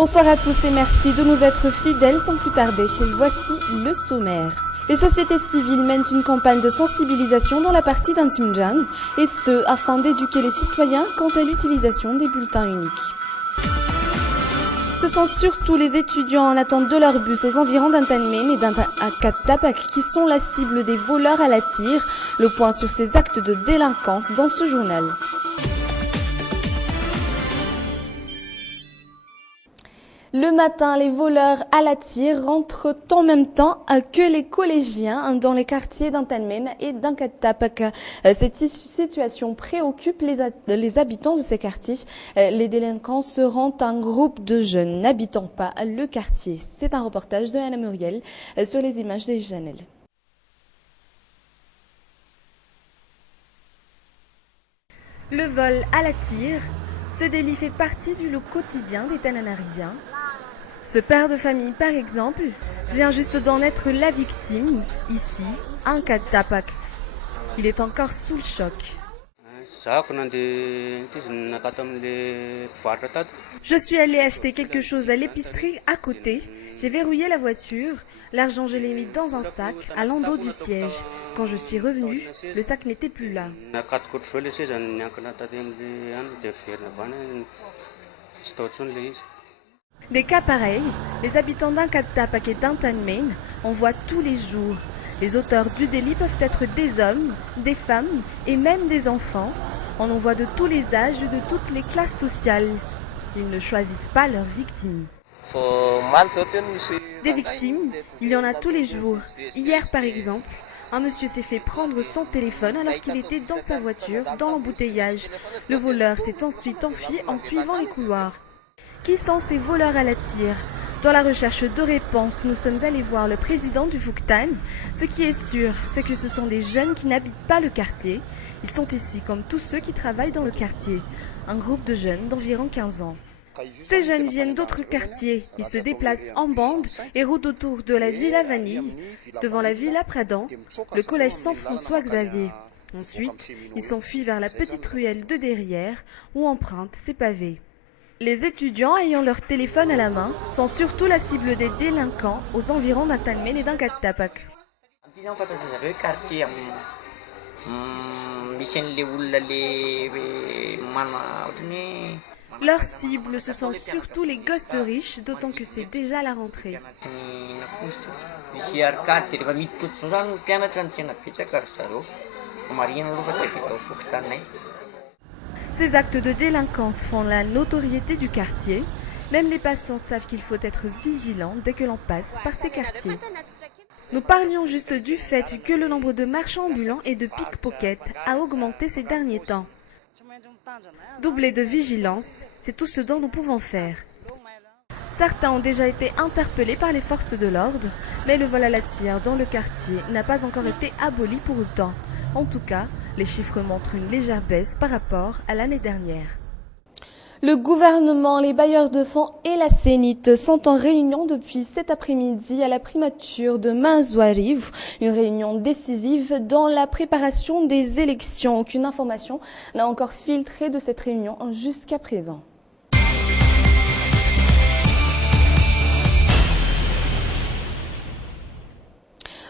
Bonsoir à tous et merci de nous être fidèles sans plus tarder. Voici le sommaire. Les sociétés civiles mènent une campagne de sensibilisation dans la partie d'Antimjan, et ce, afin d'éduquer les citoyens quant à l'utilisation des bulletins uniques. Ce sont surtout les étudiants en attente de leur bus aux environs d'Antanmen et d'Ankatapak qui sont la cible des voleurs à la tire. Le point sur ces actes de délinquance dans ce journal. Le matin, les voleurs à la tire rentrent en même temps que les collégiens dans les quartiers d'Antanmen et d'Ankatapak. Cette situation préoccupe les habitants de ces quartiers. Les délinquants se rendent un groupe de jeunes n'habitant pas le quartier. C'est un reportage de Anna Muriel sur les images de Janel. Le vol à la tire, ce délit fait partie du lot quotidien des Tananariviens. Ce père de famille, par exemple, vient juste d'en être la victime, ici, à Ankatapak. Il est encore sous le choc. Je suis allé acheter quelque chose à l'épicerie à côté. J'ai verrouillé la voiture. L'argent, je l'ai mis dans un sac à l'endos du siège. Quand je suis revenu, le sac n'était plus là. Des cas pareils, les habitants d'Ankatapak et d'Antanmen en voient tous les jours. Les auteurs du délit peuvent être des hommes, des femmes et même des enfants. On en voit de tous les âges et de toutes les classes sociales. Ils ne choisissent pas leurs victimes. Des victimes, il y en a tous les jours. Hier par exemple, un monsieur s'est fait prendre son téléphone alors qu'il était dans sa voiture, dans l'embouteillage. Le voleur s'est ensuite enfui en suivant les couloirs. Qui sont ces voleurs à la tire? Dans la recherche de réponses, nous sommes allés voir le président du Fuktan. Ce qui est sûr, c'est que ce sont des jeunes qui n'habitent pas le quartier. Ils sont ici comme tous ceux qui travaillent dans le quartier. Un groupe de jeunes d'environ 15 ans. Ces jeunes viennent d'autres quartiers. Ils se déplacent en bande et roulent autour de la Villa Vanille, devant la Villa Pradan, le collège Saint-François-Xavier. Ensuite, ils s'enfuient vers la petite ruelle de derrière où empruntent ces pavés. Les étudiants ayant leur téléphone à la main sont surtout la cible des délinquants aux environs d'Antanmen et d'Ankatapak. Leur cible, ce sont surtout les gosses de riches, d'autant que c'est déjà la rentrée. Ces actes de délinquance font la notoriété du quartier. Même les passants savent qu'il faut être vigilant dès que l'on passe par ces quartiers. Nous parlions juste du fait que le nombre de marchands ambulants et de pickpockets a augmenté ces derniers temps. Doubler de vigilance, c'est tout ce dont nous pouvons faire. Certains ont déjà été interpellés par les forces de l'ordre, mais le vol à la tire dans le quartier n'a pas encore été aboli pour autant. En tout cas, les chiffres montrent une légère baisse par rapport à l'année dernière. Le gouvernement, les bailleurs de fonds et la Sénite sont en réunion depuis cet après-midi à la primature de Manzouariv, une réunion décisive dans la préparation des élections. Aucune information n'a encore filtré de cette réunion jusqu'à présent.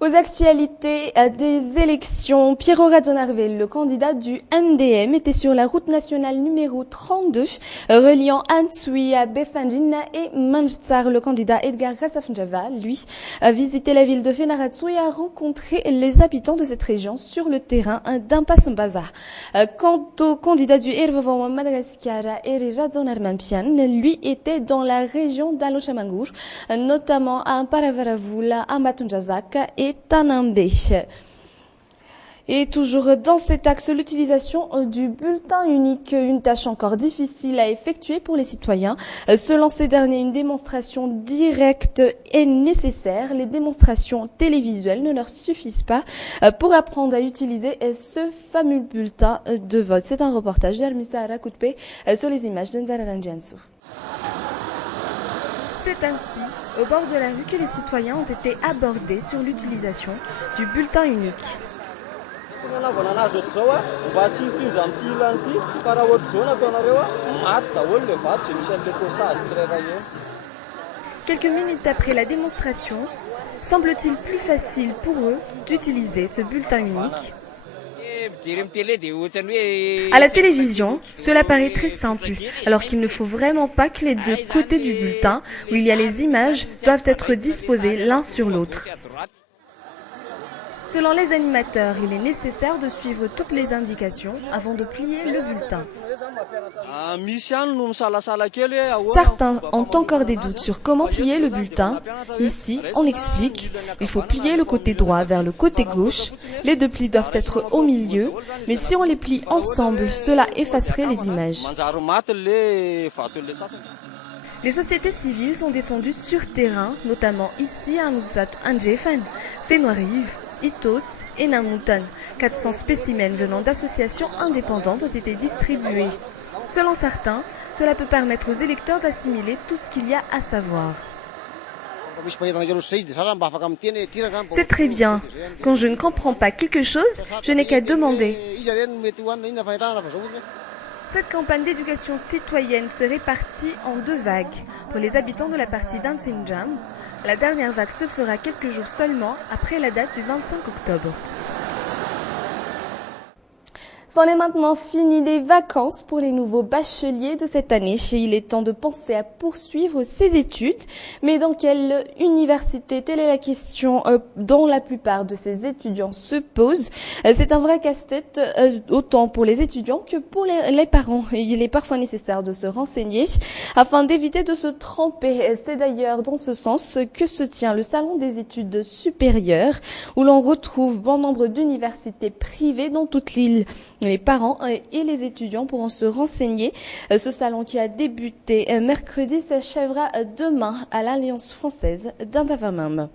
Aux actualités des élections, Piero Radonarvel, le candidat du MDM, était sur la route nationale numéro 32, reliant Antsui à Befandjina et Manjtsar. Le candidat Edgar Rassafnjava, lui, a visité la ville de Fenaratsu et a rencontré les habitants de cette région sur le terrain d'Impasambaza. Quant au candidat du Ervavon Madagascar, Eri Radonarmampian, lui était dans la région d'Alochamangur, notamment à Paravaravula, à Matunjazak et Tanambe. Et toujours dans cet axe, l'utilisation du bulletin unique, une tâche encore difficile à effectuer pour les citoyens. Selon ces derniers, une démonstration directe est nécessaire. Les démonstrations télévisuelles ne leur suffisent pas pour apprendre à utiliser ce fameux bulletin de vote. C'est un reportage d'Armisa Arakoutpe sur les images de Nzararanjiansu. C'est ainsi, au bord de la rue, que les citoyens ont été abordés sur l'utilisation du bulletin unique. Quelques minutes après la démonstration, semble-t-il plus facile pour eux d'utiliser ce bulletin unique. À la télévision, cela paraît très simple, alors qu'il ne faut vraiment pas que les deux côtés du bulletin, où il y a les images, doivent être disposés l'un sur l'autre. Selon les animateurs, il est nécessaire de suivre toutes les indications avant de plier le bulletin. Certains ont encore des doutes sur comment plier le bulletin. Ici, on explique, il faut plier le côté droit vers le côté gauche. Les deux plis doivent être au milieu, mais si on les plie ensemble, cela effacerait les images. Les sociétés civiles sont descendues sur terrain, notamment ici à Nusat Anjefan, Fenoirive, Itos et Namutan. 400 spécimens venant d'associations indépendantes ont été distribués. Selon certains, cela peut permettre aux électeurs d'assimiler tout ce qu'il y a à savoir. C'est très bien. Quand je ne comprends pas quelque chose, je n'ai qu'à demander. Cette campagne d'éducation citoyenne se répartit en 2 vagues. Pour les habitants de la partie d'Antsinjam, la dernière vague se fera quelques jours seulement après la date du 25 octobre. C'en est maintenant fini des vacances pour les nouveaux bacheliers de cette année. Il est temps de penser à poursuivre ses études. Mais dans quelle université? Telle est la question dont la plupart de ces étudiants se posent. C'est un vrai casse-tête autant pour les étudiants que pour les parents. Il est parfois nécessaire de se renseigner afin d'éviter de se tromper. C'est d'ailleurs dans ce sens que se tient le Salon des études supérieures où l'on retrouve bon nombre d'universités privées dans toute l'île. Les parents et les étudiants pourront se renseigner. Ce salon qui a débuté mercredi s'achèvera demain à l'Alliance française d'Indavamam.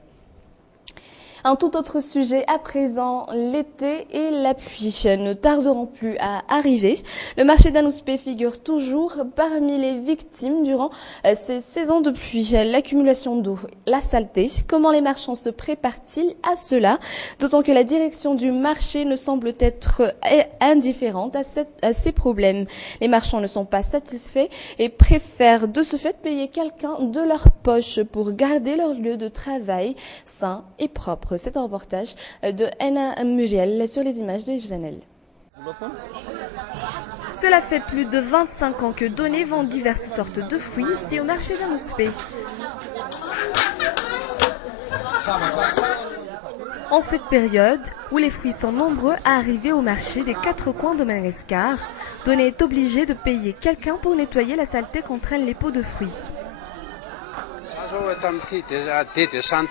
Un tout autre sujet à présent, l'été et la pluie ne tarderont plus à arriver. Le marché d'Anouspe figure toujours parmi les victimes durant ces saisons de pluie. L'accumulation d'eau, la saleté, comment les marchands se préparent-ils à cela? D'autant que la direction du marché ne semble être indifférente à ces problèmes. Les marchands ne sont pas satisfaits et préfèrent de ce fait payer quelqu'un de leur poche pour garder leur lieu de travail sain et propre. C'est un reportage de Anna Mugiel sur les images de Yves Zanel. Cela fait plus de 25 ans que Doné vend diverses sortes de fruits ici au marché d'Anouspe. En cette période où les fruits sont nombreux à arriver au marché des 4 coins de Madagascar, Doné est obligé de payer quelqu'un pour nettoyer la saleté qu'entraînent les pots de fruits.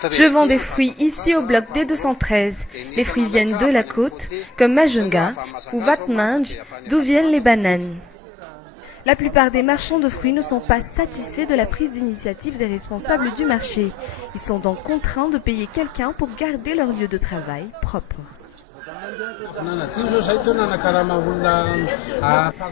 Je vends des fruits ici au bloc D213. Les fruits viennent de la côte, comme Majunga ou Vatmanj, d'où viennent les bananes. La plupart des marchands de fruits ne sont pas satisfaits de la prise d'initiative des responsables du marché. Ils sont donc contraints de payer quelqu'un pour garder leur lieu de travail propre.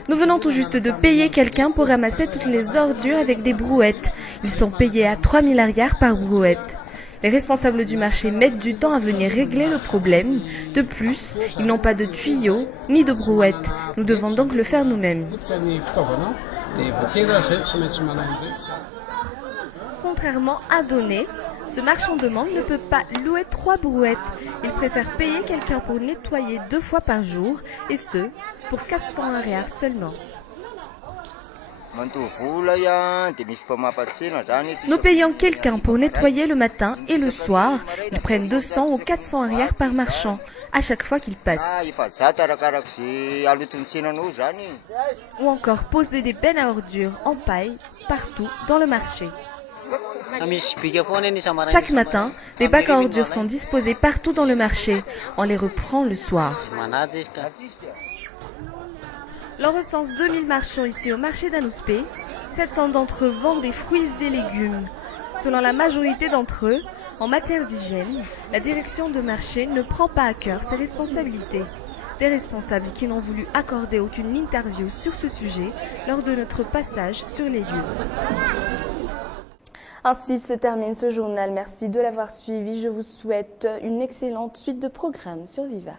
Nous venons tout juste de payer quelqu'un pour ramasser toutes les ordures avec des brouettes. Ils sont payés à 3000 ariars par brouette. Les responsables du marché mettent du temps à venir régler le problème. De plus, ils n'ont pas de tuyaux ni de brouettes. Nous devons donc le faire nous-mêmes. Contrairement à Doné, ce marchand de mangue ne peut pas louer 3 brouettes. Il préfère payer quelqu'un pour nettoyer 2 fois par jour, et ce, pour 400 ariars seulement. Nous payons quelqu'un pour nettoyer le matin et le soir. Ils prennent 200 ou 400 ariars par marchand, à chaque fois qu'ils passent. Ou encore poser des bennes à ordures en paille partout dans le marché. Chaque matin, les bacs à ordures sont disposés partout dans le marché. On les reprend le soir. L'on recense 2000 marchands ici au marché d'Anouspe. 700 d'entre eux vendent des fruits et légumes. Selon la majorité d'entre eux, en matière d'hygiène, la direction de marché ne prend pas à cœur ses responsabilités. Des responsables qui n'ont voulu accorder aucune interview sur ce sujet lors de notre passage sur les lieux. Ainsi se termine ce journal. Merci de l'avoir suivi. Je vous souhaite une excellente suite de programmes sur Viva.